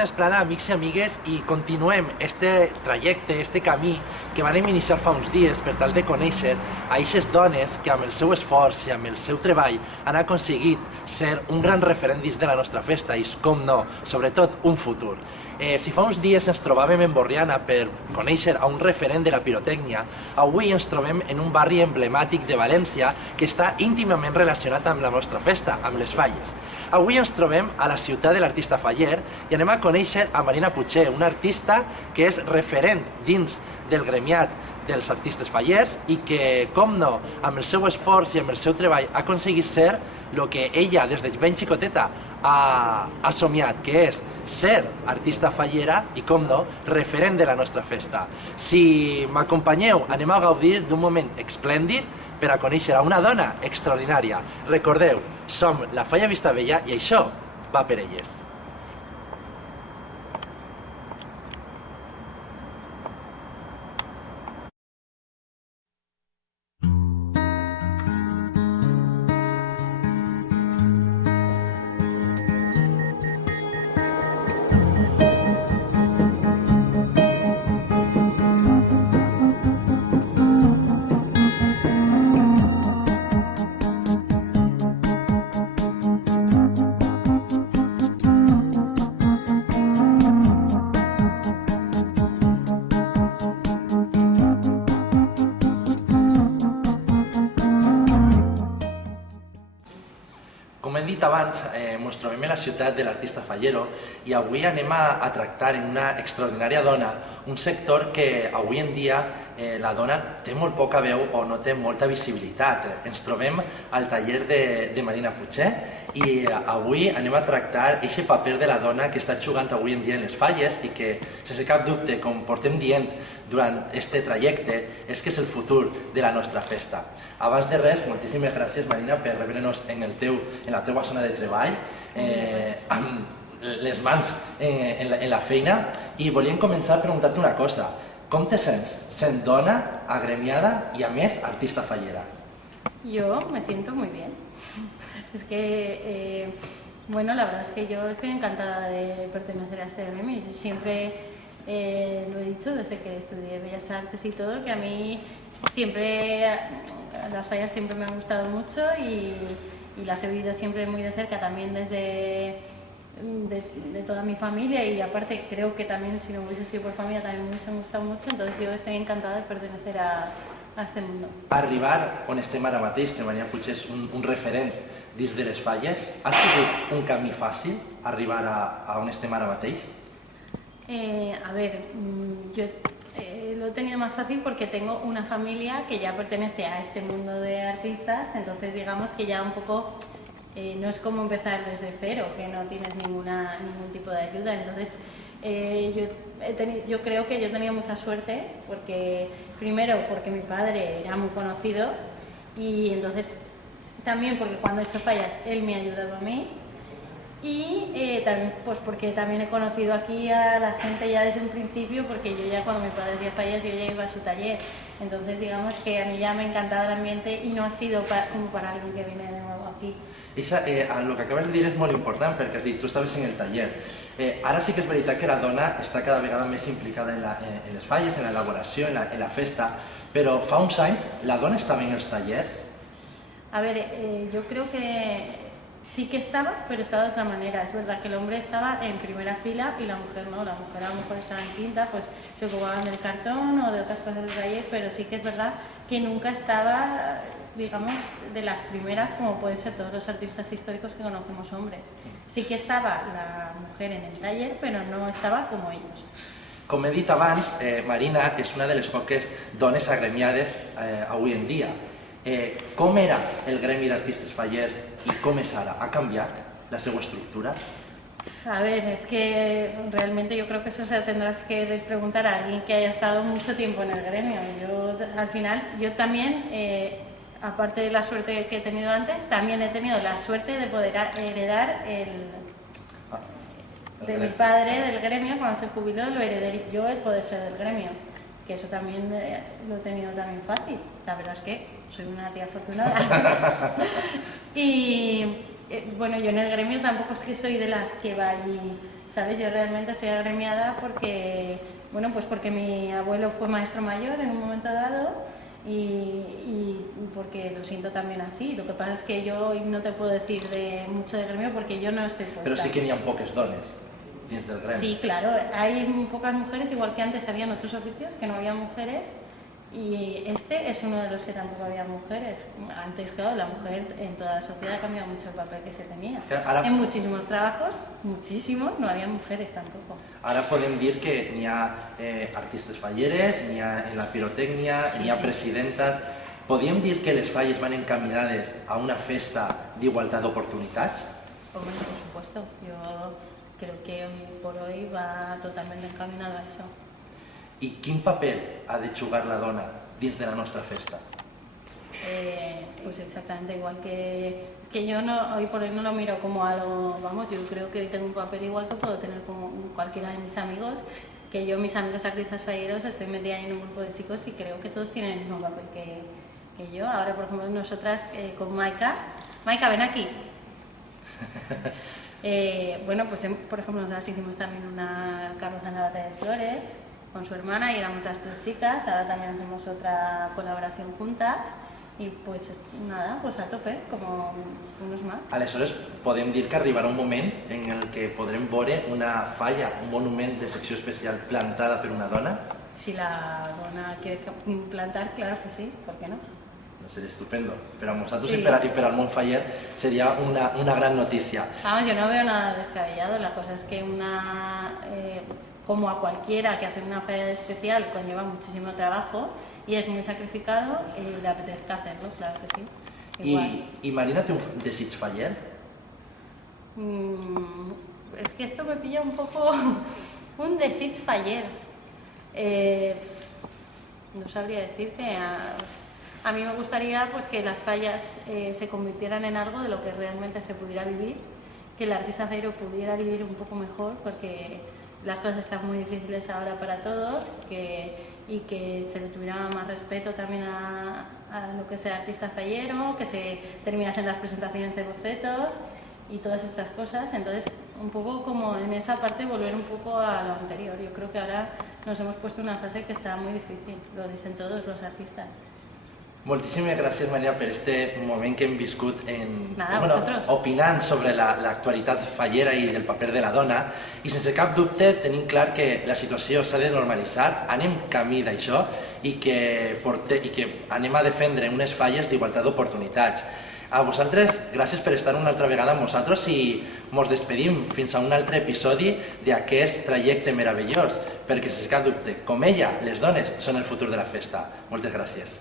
bona vesprada, amics i amigues, i continuem este trajecte, este camí que vam iniciar fa uns dies per tal de conèixer a aquestes dones que amb el seu esforç i amb el seu treball han aconseguit ser un gran referent dins de la nostra festa i, com no, sobretot un futur. Si fa uns dies ens trobàvem en Borriana per conèixer a un referent de la pirotècnia, avui ens trobem en un barri emblemàtic de València que està íntimament relacionat amb la nostra festa, amb les Falles. Avui ens trobem a la ciutat de l'artista faller i anem a conèixer a Marina Puig, una artista que és referent dins del gremiat dels artistes fallers i que, com no, amb el seu esforç i amb el seu treball ha aconseguit ser el que ella des de ben xicoteta ha somiat, que és ser artista fallera i, com no, referent de la nostra festa. Si m'acompanyeu, anem a gaudir d'un moment esplèndid per a conèixer a una dona extraordinària. Recordeu, som la Falla Vistabella i això va per elles. Com hem dit abans, ens trobem a la ciutat de l'artista fallero i avui anem a tractar en una extraordinària dona un sector que avui en dia la dona té molt poca veu o no té molta visibilitat. Ens trobem al taller de Marina Puig i avui anem a tractar aquest paper de la dona que està jugant avui en dia en les Falles i que, sense cap dubte, com portem dient durant aquest trajecte, és que és el futur de la nostra festa. Abans de res, moltíssimes gràcies, Marina, per rebre'ns en la teua zona de treball, amb les mans en la feina, i volíem començar a preguntar-te una cosa. Com te sents sent dona, agremiada y a més artista fallera? Yo me siento muy bien. Es que, bueno, la verdad es que yo estoy encantada de pertenecer a este gremio. Yo siempre lo he dicho desde que estudié Bellas Artes y todo, que a mí siempre, las fallas siempre me han gustado mucho y las he vivido siempre muy de cerca, también desde de toda mi familia, y aparte creo que también si no hubiese sido por familia también me hubiese gustado mucho, entonces yo estoy encantada de pertenecer a este mundo. Arribar on estem ara mateix, que Marina Puig és un referent dins de les Falles, ha sigut un camí fàcil arribar a on estem ara mateix? A ver, yo lo he tenido más fácil porque tengo una familia que ya pertenece a este mundo de artistas, entonces digamos que ya un poco no es como empezar desde cero, que no tienes ningún tipo de ayuda. Entonces yo creo que yo he tenido mucha suerte, porque primero porque mi padre era muy conocido y entonces también porque cuando he hecho fallas él me ha ayudado a mí. Y también pues porque también he conocido aquí a la gente ya desde un principio, porque yo ya cuando mi padre hacía fallas yo ya iba a su taller, entonces digamos que a mí ya me encantaba el ambiente y no ha sido como para alguien que viene de nuevo aquí. El que acabes de dir és molt important, perquè has dit, tu estaves en el taller. Ara sí que és veritat que la dona està cada vegada més implicada en les falles, en l'elaboració, en la festa, però fa uns anys la dona estava en els tallers? A ver, yo creo que sí que estaba, pero estaba de otra manera. Es verdad que el hombre estaba en primera fila y la mujer no. La mujer a lo mejor estaba en quinta, pues se ocupaban del cartón o de otras cosas del taller, pero sí que es verdad que nunca estaba, digamos, de las primeras, como pueden ser todos los artistas históricos que conocemos hombres. Sí que estaba la mujer en el taller, pero no estaba como ellos. Com he dit abans, Marina és una de les poques dones agremiades avui en dia. Com era el gremi d'artistes fallers i com és ara? Ha canviat la seva estructura? A ver, es que realmente yo creo que eso se tendrás que preguntar a alguien que haya estado mucho tiempo en el gremio. Yo, al final, yo también, aparte de la suerte que he tenido antes, también he tenido la suerte de poder heredar de mi padre del gremio. Cuando se jubiló lo heredé yo, el poder ser del gremio, que eso también lo he tenido también fácil. La verdad es que soy una tía afortunada. Y bueno, yo en el gremio tampoco es que soy de las que va allí, ¿sabes? Yo realmente soy agremiada porque, bueno, pues porque mi abuelo fue maestro mayor en un momento dado y porque lo siento también así. Lo que pasa es que yo hoy no te puedo decir mucho de gremio porque yo no estoy puesta. Però sí que n'hi ha poques dones dins del gremi. Sí, claro, hay pocas mujeres, igual que antes habían otros oficios que no había mujeres. Y este es uno de los que tampoco había mujeres. Antes, claro, la mujer en toda la sociedad ha cambiado mucho el papel que se tenía. Ara, en muchísimos trabajos, muchísimos, no había mujeres tampoco. Ara podem dir que n'hi ha artistes falleres, n'hi ha en la pirotècnia, Sí, n'hi ha sí. presidentes. Podríem dir que les falles van encaminades a una festa d'igualtat d'oportunitats? Hombre, por supuesto, yo creo que hoy por hoy va totalmente encaminado a eso. I quin paper ha de jugar la dona dins de la nostra festa? Pues exactamente igual que yo no, hoy por hoy no lo miro como algo, vamos, yo creo que hoy tengo un papel igual que puedo tener como cualquiera de mis amigos, que yo, mis amigos artistas falleros, estoy metida en un grupo de chicos y creo que todos tienen el mismo papel que yo. Ahora, por ejemplo, nosotras con Maika, ven aquí. Bueno, pues por ejemplo, nosotras hicimos también una carroza en la batalla de Flores con su hermana y éramos las 3 chicas, ahora también hacemos otra colaboración juntas y pues nada, pues a tope, como unos más. Aleshores, podem dir que arribarà un moment en el que podrem veure una falla, un monument de secció especial plantada per una dona? Si la dona quiere plantar, claro que sí, ¿por qué no? No, seria estupendo. Per a nosaltres Sí. i per al món faller seria una gran notícia. Vamos, yo no veo nada descabellado, la cosa es que como a cualquiera que hace una falla especial conlleva muchísimo trabajo y es muy sacrificado y le apetezca hacerlo, claro que sí. Igual. I Marina té un desig faller? Es que esto me pilla un poco un desig faller. No sabría decirte. A mí me gustaría pues, que las fallas se convirtieran en algo de lo que realmente se pudiera vivir, que el artista falleiro pudiera vivir un poco mejor, porque las cosas están muy difíciles ahora para todos y que se le tuviera más respeto también a lo que es el artista fallero, que se terminasen las presentaciones de bocetos y todas estas cosas. Entonces, un poco como en esa parte volver un poco a lo anterior. Yo creo que ahora nos hemos puesto una fase que está muy difícil, lo dicen todos los artistas. Moltíssimes gràcies, Maria, per este moment que hem viscut vosaltres. opinant sobre l'actualitat fallera i el paper de la dona, i sense cap dubte tenim clar que la situació s'ha de normalitzar, anem camí d'això i que anem a defendre unes falles d'igualtat d'oportunitats. A vosaltres, gràcies per estar una altra vegada amb nosaltres i mos despedim fins a un altre episodi d'aquest trajecte meravellós, perquè sense cap dubte, com ella, les dones són el futur de la festa. Moltes gràcies.